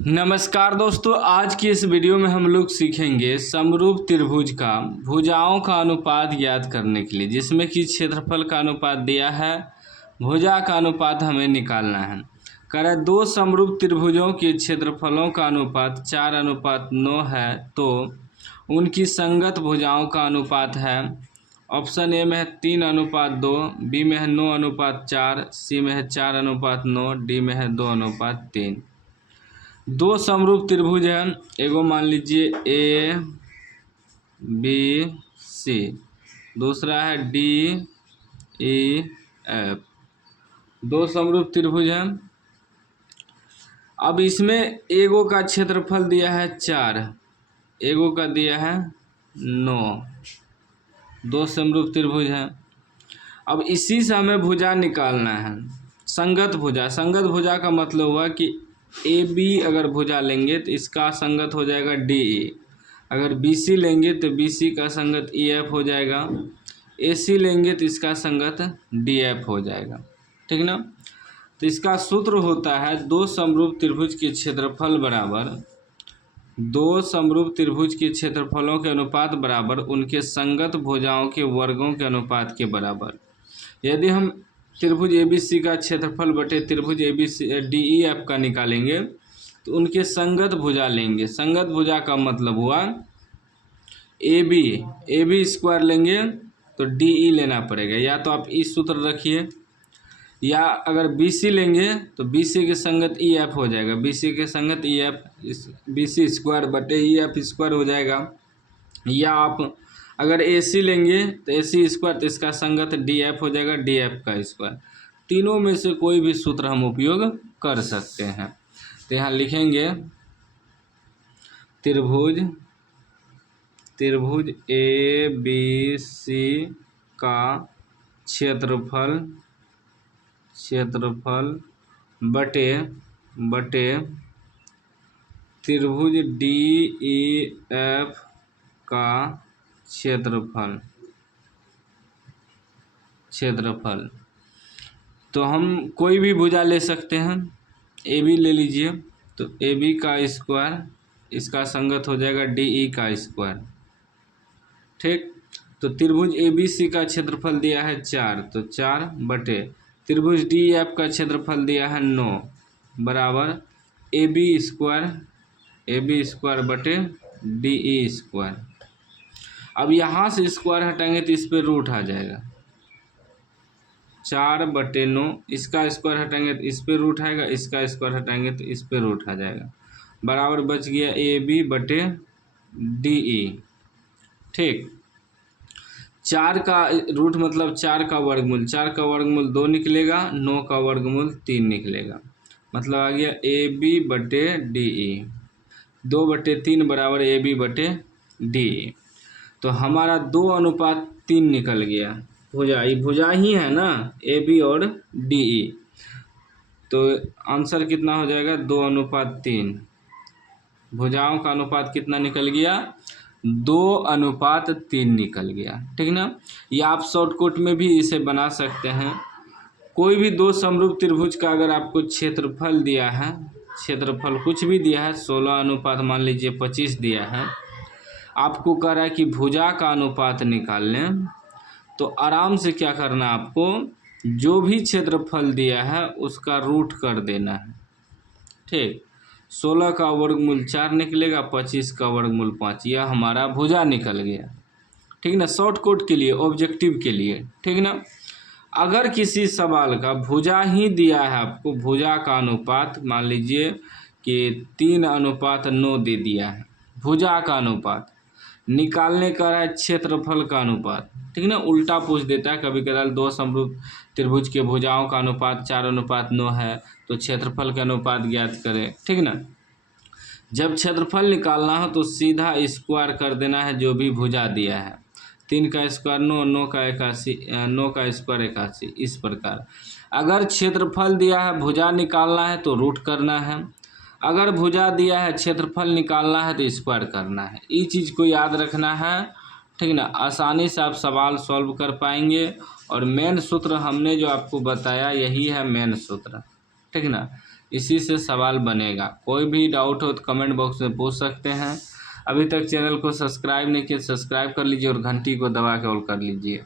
नमस्कार दोस्तों, आज की इस वीडियो में हम लोग सीखेंगे समरूप त्रिभुज का भुजाओं का अनुपात ज्ञात करने के लिए, जिसमें कि क्षेत्रफल का अनुपात दिया है, भुजा का अनुपात हमें निकालना है। करें दो समरूप त्रिभुजों के क्षेत्रफलों का अनुपात 4:9 है, तो उनकी संगत भुजाओं का अनुपात है। ऑप्शन ए में है 3:2, बी में है 9:4, सी में है 4:9, डी में है 2:3। दो समरूप त्रिभुज है, एगो मान लीजिए ए बी सी, दूसरा है डी ई एफ। दो समरूप त्रिभुज है। अब इसमें एगो का क्षेत्रफल दिया है 4, एगो का दिया है 9। दो समरूप त्रिभुज है। अब इसी से हमें भुजा निकालना है, संगत भुजा। संगत भुजा का मतलब हुआ कि ए बी अगर भुजा लेंगे तो इसका संगत हो जाएगा डी ई। अगर बी सी लेंगे तो बी सी का संगत ई एफ हो जाएगा। ए सी लेंगे तो इसका संगत डी एफ हो जाएगा। ठीक ना। तो इसका सूत्र होता है दो समरूप त्रिभुज के क्षेत्रफल बराबर, दो समरूप त्रिभुज के क्षेत्रफलों के अनुपात बराबर उनके संगत भुजाओं के वर्गों के अनुपात के बराबर। यदि हम त्रिभुज ए बी सी का क्षेत्रफल बटे त्रिभुज A B C D E F का निकालेंगे तो उनके संगत भुजा लेंगे। संगत भुजा का मतलब हुआ ए बी स्क्वायर लेंगे तो डी ई लेना पड़ेगा। या तो आप इस सूत्र रखिए, या अगर बी सी लेंगे तो बी सी के संगत ई एफ हो जाएगा। बी सी के संगत E F B C square बटे ई एफ स्क्वायर हो जाएगा। या आप अगर ए सी लेंगे तो ए सी स्क्वायर, तो इसका संगत डी एफ हो जाएगा, डी एफ का स्क्वायर। तीनों में से कोई भी सूत्र हम उपयोग कर सकते हैं। तो यहाँ लिखेंगे त्रिभुज ए बी सी का क्षेत्रफल बटे त्रिभुज डी ई एफ का क्षेत्रफल। तो हम कोई भी भुजा ले सकते हैं। ए बी ले लीजिए तो ए बी का स्क्वायर, इसका संगत हो जाएगा डी ई का स्क्वायर। ठीक। तो त्रिभुज ए बी सी का क्षेत्रफल दिया है 4, तो 4 बटे त्रिभुज डी ई एफ का क्षेत्रफल दिया है 9 बराबर ए बी स्क्वायर बटे डी ई स्क्वायर। अब यहाँ से स्क्वायर हटाएंगे तो इस पर रूट आ जाएगा। 4/9, इसका स्क्वायर हटाएंगे तो इस पे रूट आएगा, इसका स्क्वायर हटाएंगे तो इस पे रूट आ जाएगा। बराबर बच गया ए बी बटे डी ई। ठीक। 4 का रूट मतलब 4 का वर्गमूल, 4 का वर्गमूल 2 निकलेगा, 9 का वर्गमूल 3 निकलेगा। मतलब आ गया ए बी बटे डी ई। 2/3 बराबर ए बी बटे डी ई। तो हमारा 2:3 निकल गया। भुजा, ये भुजा ही है ना, ए बी और डी ई। तो आंसर कितना हो जाएगा 2:3। भुजाओं का अनुपात कितना निकल गया 2:3 निकल गया। ठीक ना। या आप शॉर्टकट में भी इसे बना सकते हैं। कोई भी दो समरूप त्रिभुज का अगर आपको क्षेत्रफल दिया है, क्षेत्रफल कुछ भी दिया है, 16 मान लीजिए 25 दिया है, आपको कह रहा है कि भुजा का अनुपात निकाल लें, तो आराम से क्या करना है आपको, जो भी क्षेत्रफल दिया है उसका रूट कर देना है। ठीक। 16 का वर्गमूल 4 निकलेगा, 25 का वर्गमूल 5, यह हमारा भुजा निकल गया। ठीक ना। शॉर्टकट के लिए, ऑब्जेक्टिव के लिए। ठीक ना। अगर किसी सवाल का भुजा ही दिया है आपको, भुजा का अनुपात मान लीजिए कि 3:9 दे दिया है, भुजा का अनुपात निकालने का है क्षेत्रफल का अनुपात। ठीक ना। उल्टा पूछ देता है कभी कभार। दो समरूप त्रिभुज के भुजाओं का अनुपात 4:9 है, तो क्षेत्रफल का अनुपात ज्ञात करें। ठीक ना। जब क्षेत्रफल निकालना हो तो सीधा स्क्वायर कर देना है जो भी भुजा दिया है। 3 का स्क्वायर 9, 9 का 81, 9 का स्क्वायर 81, इस प्रकार। अगर क्षेत्रफल दिया है भुजा निकालना है तो रूट करना है। अगर भुजा दिया है क्षेत्रफल निकालना है तो स्क्वायर करना है। ये चीज़ को याद रखना है। ठीक ना। आसानी से आप सवाल सॉल्व कर पाएंगे। और मेन सूत्र हमने जो आपको बताया यही है मेन सूत्र। ठीक ना। इसी से सवाल बनेगा। कोई भी डाउट हो तो कमेंट बॉक्स में पूछ सकते हैं। अभी तक चैनल को सब्सक्राइब नहीं किया, सब्सक्राइब कर लीजिए और घंटी को दबा के ऑल कर लीजिए।